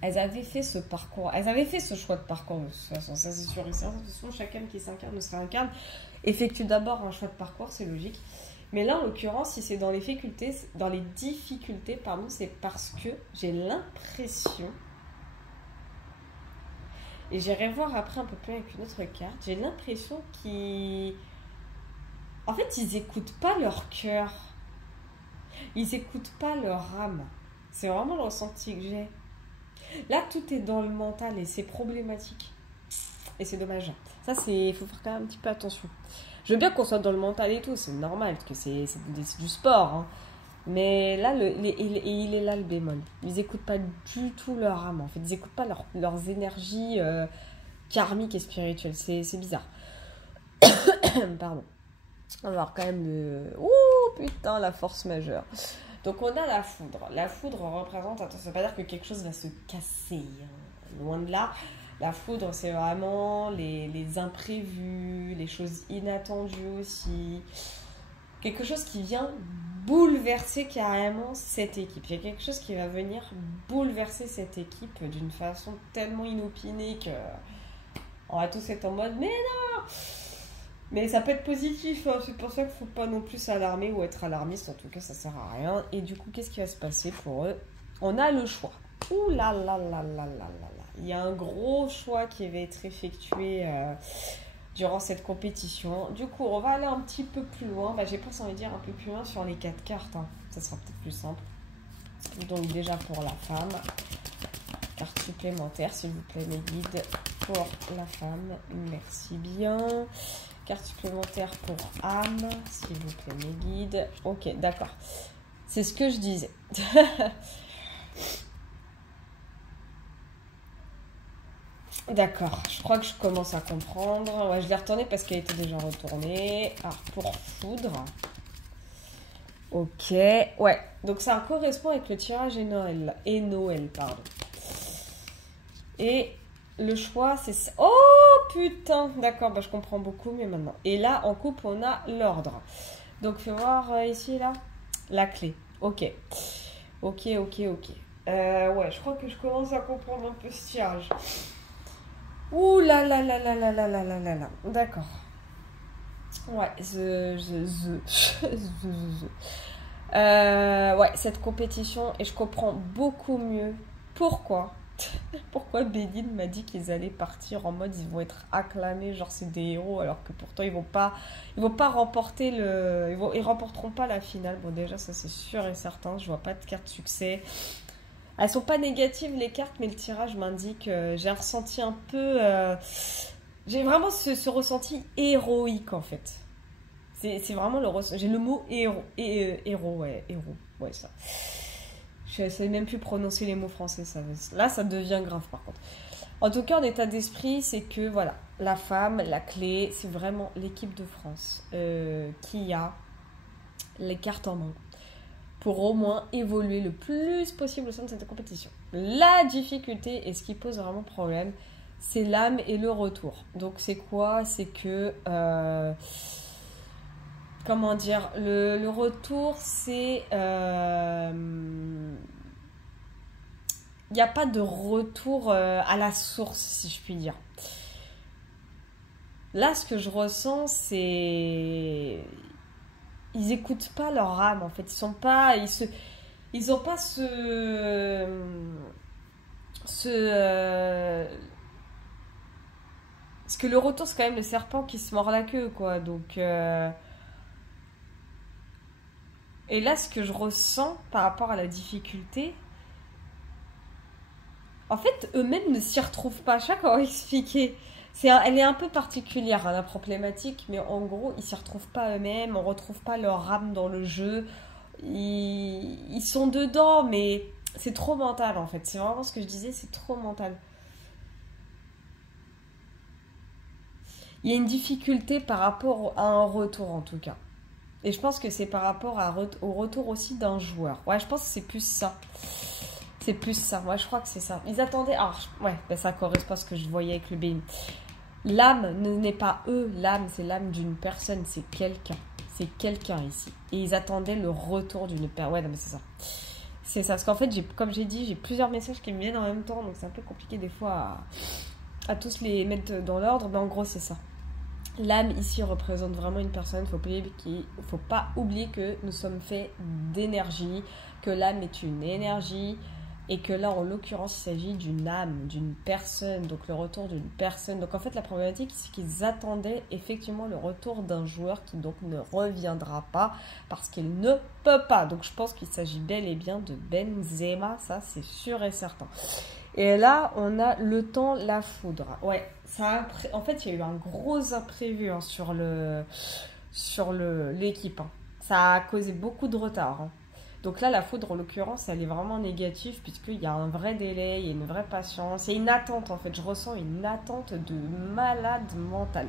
elles avaient fait ce parcours, elles avaient fait ce choix de parcours de toute façon, ça c'est sûr et certain. De toute façon, chacun qui s'incarne ou se réincarne effectue d'abord un choix de parcours, c'est logique. Mais là, en l'occurrence, si c'est dans les difficultés, pardon, c'est parce que j'ai l'impression, et j'irai voir après un peu plus avec une autre carte, j'ai l'impression qu'ils... En fait, ils écoutent pas leur cœur, ils écoutent pas leur âme. C'est vraiment le ressenti que j'ai. Là, tout est dans le mental et c'est problématique. Et c'est dommage. Ça, il faut faire quand même un petit peu attention. Je veux bien qu'on soit dans le mental et tout, c'est normal, parce que c'est du sport. Hein. Mais là, il est là le bémol. Ils n'écoutent pas du tout leur âme, en fait. Ils n'écoutent pas leurs énergies karmiques et spirituelles. C'est bizarre. Pardon. On va voir quand même le... Ouh, putain, la force majeure. Donc on a la foudre. La foudre représente, attention, ça ne veut pas dire que quelque chose va se casser. Hein. Loin de là. La foudre, c'est vraiment les imprévus, les choses inattendues aussi. Quelque chose qui vient bouleverser carrément cette équipe. Il y a quelque chose qui va venir bouleverser cette équipe d'une façon tellement inopinée que on va tous être en mode « Mais non !» Mais ça peut être positif, hein. C'est pour ça qu'il ne faut pas non plus s'alarmer ou être alarmiste. En tout cas, ça ne sert à rien. Et du coup, qu'est-ce qui va se passer pour eux? On a le choix. Ouh là là là là là là là. Il y a un gros choix qui va être effectué durant cette compétition. Du coup, on va aller un petit peu plus loin. J'ai pas envie de dire un peu plus loin sur les 4 cartes. Hein. Ça sera peut-être plus simple. Donc déjà pour la femme. Carte supplémentaire, s'il vous plaît, mes guides. Pour la femme, merci bien. Carte supplémentaire pour âme, s'il vous plaît, mes guides. Ok, d'accord. C'est ce que je disais. D'accord, je crois que je commence à comprendre. Ouais, je l'ai retournée parce qu'elle était déjà retournée. Alors, pour foudre. Ok, ouais. Donc, ça correspond avec le tirage et Noël, pardon. Et le choix, c'est... Oh, putain. D'accord, je comprends beaucoup mieux maintenant. Et là, en coupe, on a l'ordre. Donc, fais voir ici, là. La clé. Ok. Ok. Ouais, je crois que je commence à comprendre un peu ce tirage. Ouh là là là là là là là là là là. D'accord. Ouais, ouais, cette compétition, et je comprends beaucoup mieux pourquoi Béline m'a dit qu'ils allaient partir en mode ils vont être acclamés, genre c'est des héros, alors que pourtant ils vont pas remporter ils remporteront pas la finale. Bon, déjà ça c'est sûr et certain, je vois pas de carte succès. Elles sont pas négatives les cartes, mais le tirage m'indique, j'ai un ressenti un peu, j'ai vraiment ce ressenti héroïque en fait. C'est vraiment le ressenti. J'ai le mot héros, ouais ça. Je ne sais même plus prononcer les mots français, ça. Là ça devient grave par contre. En tout cas, en état d'esprit, c'est que voilà, la femme, la clé, c'est vraiment l'équipe de France qui a les cartes en main pour au moins évoluer le plus possible au sein de cette compétition. La difficulté et ce qui pose vraiment problème, c'est l'âme et le retour. Donc c'est quoi? C'est que... comment dire? Le retour, c'est... il n'y a pas de retour à la source, si je puis dire. Là, ce que je ressens, c'est... Ils écoutent pas leur âme, en fait. Ils sont pas... Ils ont pas parce que le retour, c'est quand même le serpent qui se mord la queue, quoi. Donc... Et là, ce que je ressens par rapport à la difficulté... En fait, eux-mêmes ne s'y retrouvent pas. Je sais pas comment expliquer. Elle est un peu particulière, hein, la problématique, mais en gros, ils s'y retrouvent pas eux-mêmes, on retrouve pas leur âme dans le jeu. Ils sont dedans, mais c'est trop mental, en fait. C'est vraiment ce que je disais, c'est trop mental. Il y a une difficulté par rapport à un retour, en tout cas. Et je pense que c'est par rapport au retour aussi d'un joueur. Ouais, je pense que c'est plus ça. C'est plus ça. Moi, je crois que c'est ça. Ils attendaient... Alors, ouais, ben ça correspond à ce que je voyais avec le BM. L'âme n'est pas eux. L'âme, c'est l'âme d'une personne. C'est quelqu'un. C'est quelqu'un ici. Et ils attendaient le retour d'une personne. Ouais, non, mais c'est ça. C'est ça. Parce qu'en fait, comme j'ai dit, j'ai plusieurs messages qui me viennent en même temps. Donc, c'est un peu compliqué des fois à tous les mettre dans l'ordre. Mais en gros, c'est ça. L'âme ici représente vraiment une personne. Il ne faut pas oublier que nous sommes faits d'énergie. Que l'âme est une énergie. Et que là, en l'occurrence, il s'agit d'une âme, d'une personne, donc le retour d'une personne. Donc en fait, la problématique, c'est qu'ils attendaient effectivement le retour d'un joueur qui donc ne reviendra pas parce qu'il ne peut pas. Donc je pense qu'il s'agit bel et bien de Benzema, ça c'est sûr et certain. Et là, on a le temps, la foudre. Ouais, en fait, il y a eu un gros imprévu hein, sur l'équipe. Hein. Ça a causé beaucoup de retard. Hein. Donc là, la foudre, en l'occurrence, elle est vraiment négative puisqu'il y a un vrai délai, il y a une vraie patience. Il y a une attente, en fait. Je ressens une attente de malade mental.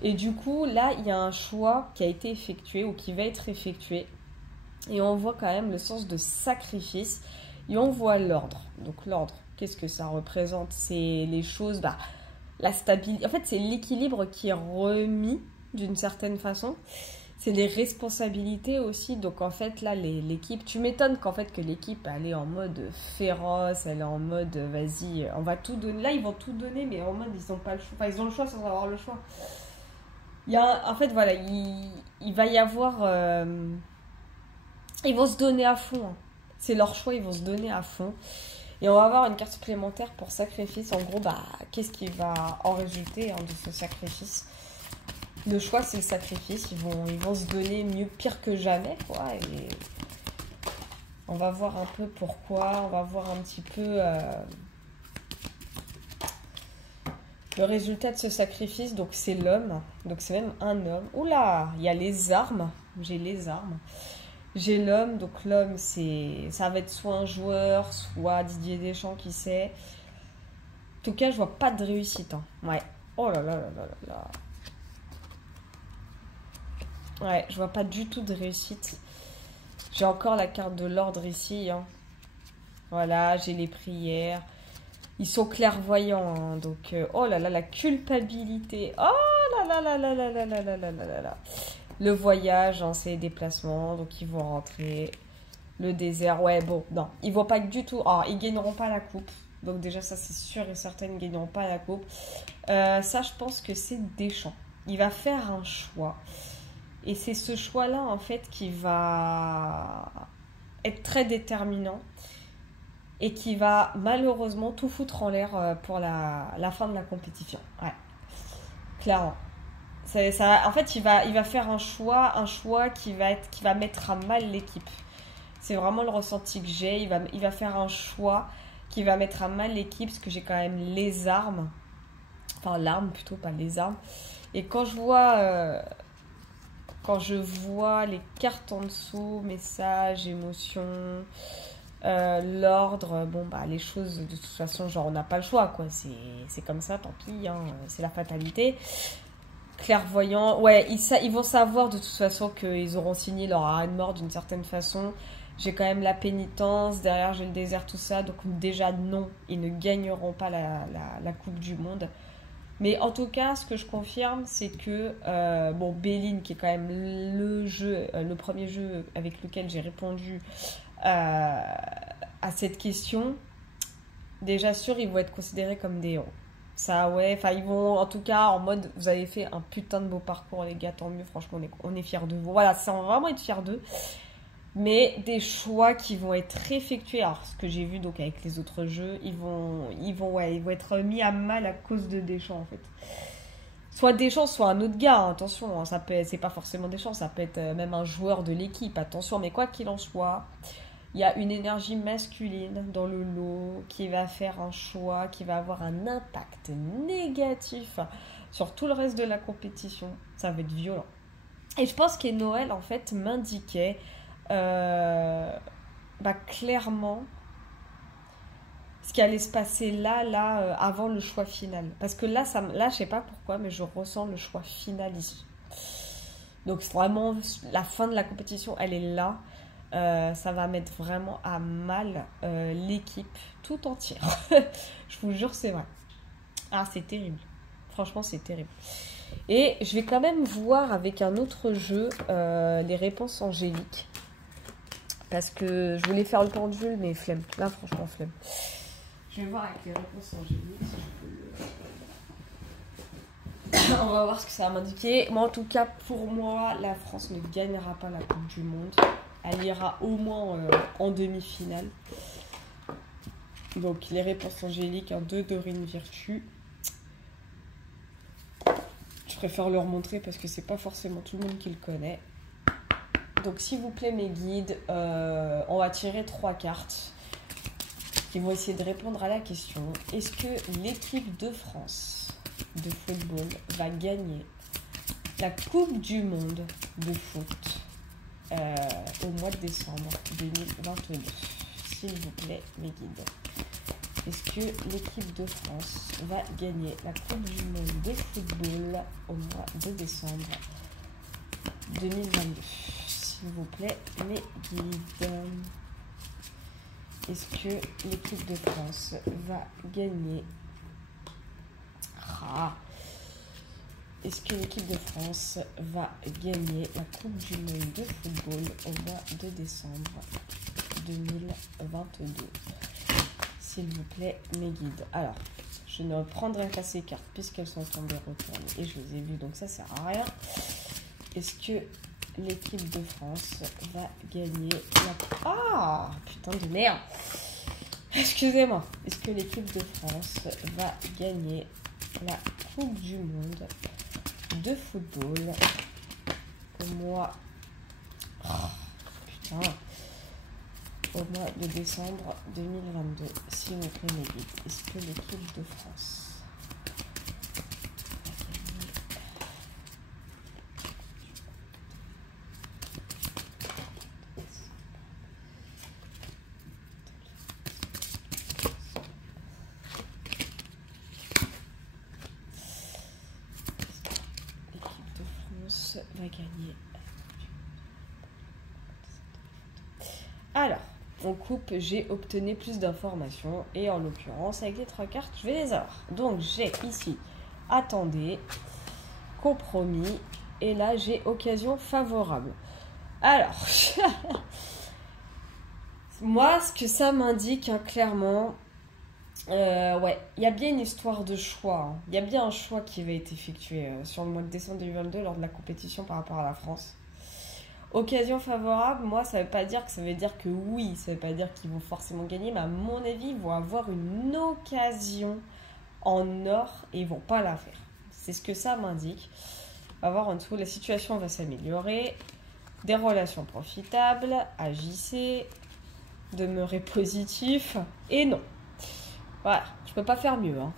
Et du coup, là, il y a un choix qui a été effectué ou qui va être effectué. Et on voit quand même le sens de sacrifice. Et on voit l'ordre. Donc l'ordre, qu'est-ce que ça représente? C'est les choses, la stabilité. En fait, c'est l'équilibre qui est remis d'une certaine façon. C'est les responsabilités aussi. Donc en fait là l'équipe, tu m'étonnes qu'en fait que l'équipe elle est en mode féroce, elle est en mode vas-y, on va tout donner. Là ils vont tout donner mais en mode ils ont pas le choix. Enfin ils ont le choix sans avoir le choix. En fait voilà, il va y avoir ils vont se donner à fond. Hein. C'est leur choix, ils vont se donner à fond. Et on va avoir une carte supplémentaire pour sacrifice. En gros, qu'est-ce qui va en résulter hein, de ce sacrifice? Le choix, c'est le sacrifice. Ils vont se donner pire que jamais, quoi. Et on va voir un peu pourquoi. On va voir un petit peu le résultat de ce sacrifice. Donc, c'est l'homme. Donc, c'est même un homme. Oula, il y a les armes. J'ai les armes. J'ai l'homme. Donc, l'homme, ça va être soit un joueur, soit Didier Deschamps, qui sait. En tout cas, je vois pas de réussite. Hein. Ouais. Oh là là là là là. Ouais, je vois pas du tout de réussite. J'ai encore la carte de l'ordre ici. Hein. Voilà, j'ai les prières. Ils sont clairvoyants. Hein, donc, oh là là, la culpabilité. Oh là là là là là là là là là là là. Le voyage, hein, c'est les déplacements. Donc, ils vont rentrer. Le désert, ouais, bon, non. Ils vont pas du tout... Ah, ils gagneront pas la coupe. Donc, déjà, ça, c'est sûr et certain, ils gagneront pas la coupe. Ça, je pense que c'est Deschamps. Il va faire un choix. Et c'est ce choix-là, en fait, qui va être très déterminant et qui va malheureusement tout foutre en l'air pour la fin de la compétition. Ouais, clairement. En fait, il va faire un choix qui va mettre à mal l'équipe. C'est vraiment le ressenti que j'ai. Il va faire un choix qui va mettre à mal l'équipe parce que j'ai quand même les armes. Enfin, l'arme plutôt, pas les armes. Et quand je vois les cartes en dessous, messages, émotions, l'ordre, les choses, de toute façon, genre, on n'a pas le choix, quoi. C'est comme ça, tant pis, hein, c'est la fatalité. clairvoyants. Ouais, ils vont savoir de toute façon qu'ils auront signé leur arrêt de mort d'une certaine façon. J'ai quand même la pénitence, derrière j'ai le désert, tout ça. Donc déjà non, ils ne gagneront pas la Coupe du Monde. Mais en tout cas, ce que je confirme, c'est que bon, Belin, qui est quand même le premier jeu avec lequel j'ai répondu à cette question, déjà sûr, ils vont être considérés comme des héros. Ça, ouais, enfin, ils vont, en tout cas, en mode, vous avez fait un putain de beau parcours, les gars, tant mieux, franchement, on est fiers de vous. Voilà, ça, on va vraiment être fiers d'eux. Mais des choix qui vont être effectués, alors ce que j'ai vu donc avec les autres jeux, ils vont être mis à mal à cause de Deschamps en fait. Soit Deschamps, soit un autre gars, hein, attention, hein, c'est pas forcément Deschamps, ça peut être même un joueur de l'équipe, attention, mais quoi qu'il en soit, il y a une énergie masculine dans le lot qui va faire un choix, qui va avoir un impact négatif sur tout le reste de la compétition. Ça va être violent. Et je pense que Noël en fait m'indiquait clairement ce qui allait se passer là avant le choix final, parce que là je sais pas pourquoi mais je ressens le choix final ici, donc c'est vraiment la fin de la compétition, elle est là. Ça va mettre vraiment à mal l'équipe tout entière. Je vous jure, c'est vrai. Ah, c'est terrible, franchement c'est terrible. Et je vais quand même voir avec un autre jeu les réponses angéliques. Parce que je voulais faire le pendule, mais flemme. Là, franchement, flemme. Je vais voir avec les réponses angéliques si je peux. On va voir ce que ça va m'indiquer. Moi, en tout cas, pour moi, la France ne gagnera pas la Coupe du Monde. Elle ira au moins en demi-finale. Donc, les réponses angéliques, un 2 Dorine Virtue. Je préfère leur montrer parce que c'est pas forcément tout le monde qui le connaît. Donc, s'il vous plaît, mes guides, on va tirer 3 cartes qui vont essayer de répondre à la question. Est-ce que l'équipe de France de football va gagner la Coupe du Monde de foot au mois de décembre 2022? S'il vous plaît, mes guides. Est-ce que l'équipe de France va gagner la Coupe du Monde de football au mois de décembre 2022? S'il vous plaît, mes guides. Est-ce que l'équipe de France va gagner? Est-ce que l'équipe de France va gagner la Coupe du Monde de football au mois de décembre 2022? S'il vous plaît, mes guides. Alors, je ne prendrai pas ces cartes puisqu'elles sont tombées retournées et je les ai vues, donc ça sert à rien. Est-ce que l'équipe de France va gagner la... Ah, putain de merde. Excusez-moi. Est-ce que l'équipe de France va gagner la Coupe du Monde de football au mois... putain. Au mois de décembre 2022, s'il vous plaît, mes guides. Est-ce que l'équipe de France va gagner? Alors, on coupe, j'ai obtenu plus d'informations et en l'occurrence avec les 3 cartes, je vais les avoir. Donc j'ai ici attendez, compromis et là j'ai occasion favorable. Alors, moi ce que ça m'indique hein, clairement, ouais, il y a bien une histoire de choix. Il y a bien un choix qui va être effectué sur le mois de décembre 2022 lors de la compétition par rapport à la France. Occasion favorable, moi ça veut pas dire que ça veut dire que oui, ça veut pas dire qu'ils vont forcément gagner, mais à mon avis ils vont avoir une occasion en or et ils vont pas la faire. C'est ce que ça m'indique. On va voir en dessous, la situation va s'améliorer, des relations profitables, agissez, demeurez positif et non. Voilà, je peux pas faire mieux. Hein.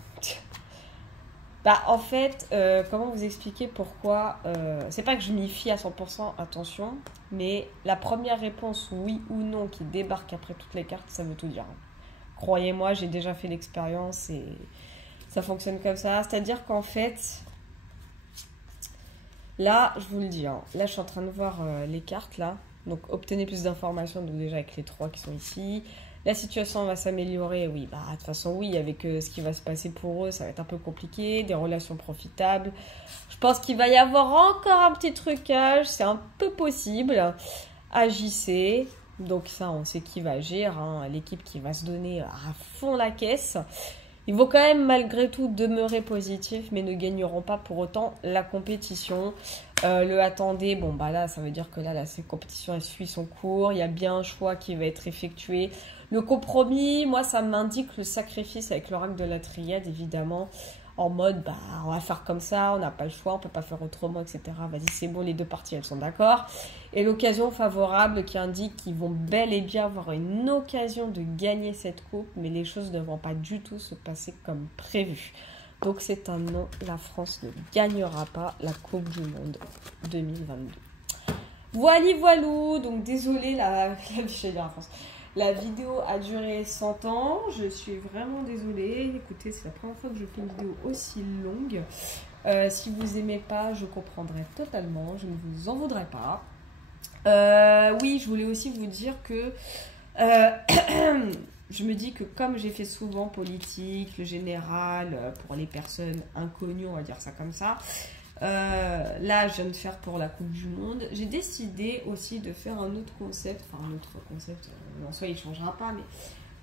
En fait, comment vous expliquer pourquoi c'est pas que je m'y fie à 100%, attention, mais la première réponse, oui ou non, qui débarque après toutes les cartes, ça veut tout dire. Hein. Croyez-moi, j'ai déjà fait l'expérience et ça fonctionne comme ça. C'est-à-dire qu'en fait, Là, je vous le dis, hein, là, je suis en train de voir les cartes, là. Donc, obtenez plus d'informations, donc déjà avec les 3 qui sont ici. La situation va s'améliorer, oui. Bah, de toute façon, oui, avec ce qui va se passer pour eux, ça va être un peu compliqué. Des relations profitables. Je pense qu'il va y avoir encore un petit trucage. C'est un peu possible. Agissez. Donc ça, on sait qui va agir. Hein, l'équipe qui va se donner à fond la caisse. Ils vont quand même malgré tout demeurer positifs, mais ne gagneront pas pour autant la compétition. Le attendez, bon bah là ça veut dire que là la compétition elle suit son cours, il y a bien un choix qui va être effectué. Le compromis, moi ça m'indique le sacrifice avec l'oracle de la triade évidemment, en mode bah on va faire comme ça, on n'a pas le choix, on peut pas faire autrement, etc. Vas-y c'est bon, les deux parties elles sont d'accord. Et l'occasion favorable qui indique qu'ils vont bel et bien avoir une occasion de gagner cette coupe, mais les choses ne vont pas du tout se passer comme prévu. Donc c'est un non, la France ne gagnera pas la Coupe du Monde 2022. Voili voilou, donc désolé la vidéo a duré 100 ans, je suis vraiment désolée. Écoutez, c'est la première fois que je fais une vidéo aussi longue. Si vous aimez pas, je comprendrai totalement, je ne vous en voudrais pas. Oui, je voulais aussi vous dire que je me dis que comme j'ai fait souvent politique, le général, pour les personnes inconnues, on va dire ça comme ça, là je viens de faire pour la Coupe du Monde, j'ai décidé aussi de faire un autre concept, en soi il ne changera pas, mais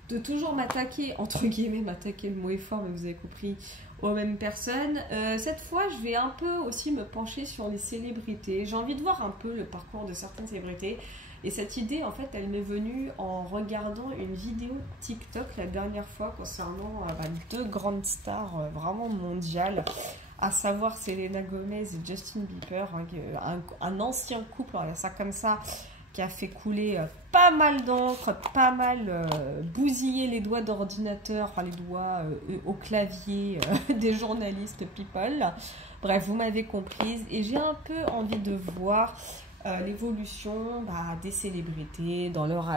de toujours m'attaquer, entre guillemets, m'attaquer, le mot est fort, mais vous avez compris, aux mêmes personnes. Cette fois, je vais un peu aussi me pencher sur les célébrités. J'ai envie de voir un peu le parcours de certaines célébrités. Et cette idée, en fait, elle m'est venue en regardant une vidéo TikTok la dernière fois concernant 2 grandes stars vraiment mondiales, à savoir Selena Gomez et Justin Bieber, un ancien couple, on va dire ça comme ça, qui a fait couler pas mal d'encre, pas mal bousillé les doigts d'ordinateur, enfin les doigts au clavier des journalistes people. Bref, vous m'avez comprise. Et j'ai un peu envie de voir l'évolution des célébrités dans leur...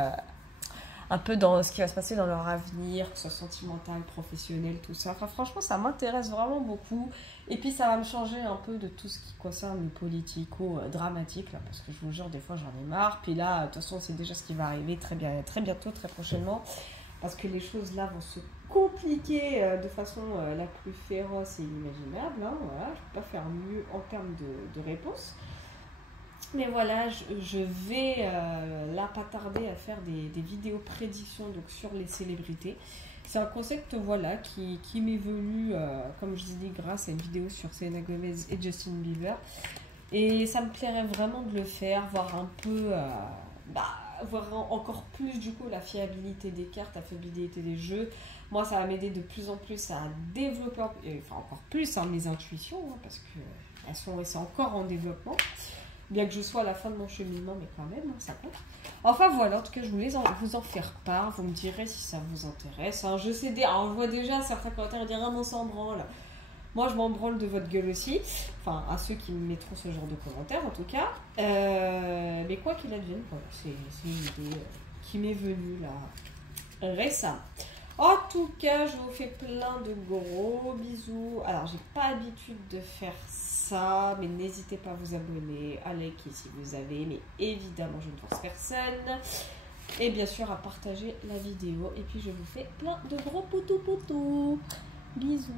un peu dans ce qui va se passer dans leur avenir, que ce soit sentimental, professionnel, tout ça. Enfin, franchement, ça m'intéresse vraiment beaucoup. Et puis, ça va me changer un peu de tout ce qui concerne le politico-dramatique, là, parce que je vous jure, des fois, j'en ai marre. Puis là, de toute façon, c'est déjà ce qui va arriver très bientôt, très prochainement, parce que les choses là vont se compliquer de façon la plus féroce et inimaginable. Hein, voilà, je ne peux pas faire mieux en termes de réponse. Mais voilà, je vais là pas tarder à faire des vidéos prédictions donc, sur les célébrités. C'est un concept voilà, qui m'est venu, comme je dis, grâce à une vidéo sur Selena Gomez et Justin Bieber. Et ça me plairait vraiment de le faire, voir un peu, voir encore plus du coup la fiabilité des cartes, la fiabilité des jeux. Moi, ça va m'aider de plus en plus à développer, encore plus mes intuitions, hein, parce que c'est encore en développement. Bien que je sois à la fin de mon cheminement, mais quand même, hein, ça compte. Enfin voilà, en tout cas, je voulais vous en faire part. Vous me direz si ça vous intéresse. Hein. Je vois déjà certains commentaires dire « Ah non, ça en branle ». Moi, je m'en branle de votre gueule aussi. Enfin, à ceux qui me mettront ce genre de commentaires, en tout cas. Mais quoi qu'il advienne, voilà, c'est une idée qui m'est venue, là, récemment. En tout cas, je vous fais plein de gros bisous. Alors, j'ai pas l'habitude de faire ça, mais n'hésitez pas à vous abonner, à liker si vous avez, mais évidemment, je ne force personne. Et bien sûr, à partager la vidéo. Et puis, je vous fais plein de gros poutous. Bisous.